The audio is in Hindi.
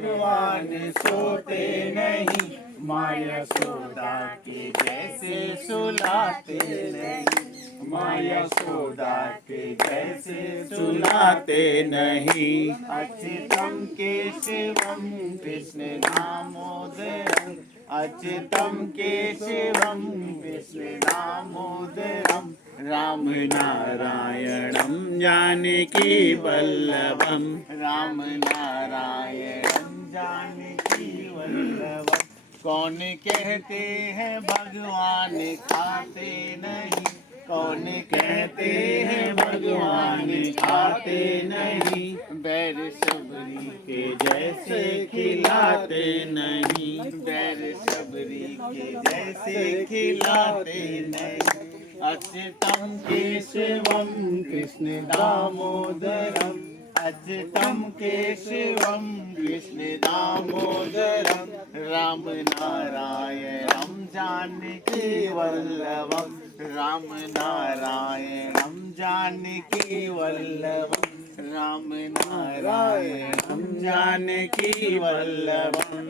भगवान सोते नहीं, माँ यशोदा के जैसे सुलाते नहीं, माँ यशोदा के जैसे सुलाते नहीं। अच्युतम केशवम कृष्ण दामोदरम, अच्युतम केशवम कृष्ण दामोदरम, राम नारायणं जानकी वल्लभम, राम नारायणं जानकी वल्लभम। कौन कहते हैं भगवान खाते नहीं, कौन कहते हैं भगवान खाते नहीं, बैर सबरी के जैसे खिलाते नहीं, बैर सबरी के जैसे खिलाते नहीं। अच्युतम केशवम कृष्ण दामोदरम, अच्युतम केशवम कृष्ण दामोदरम, राम नारायणं जानकी वल्लभम, राम नारायणं जानकी वल्लभम, राम नारायणं जानकी वल्लभम।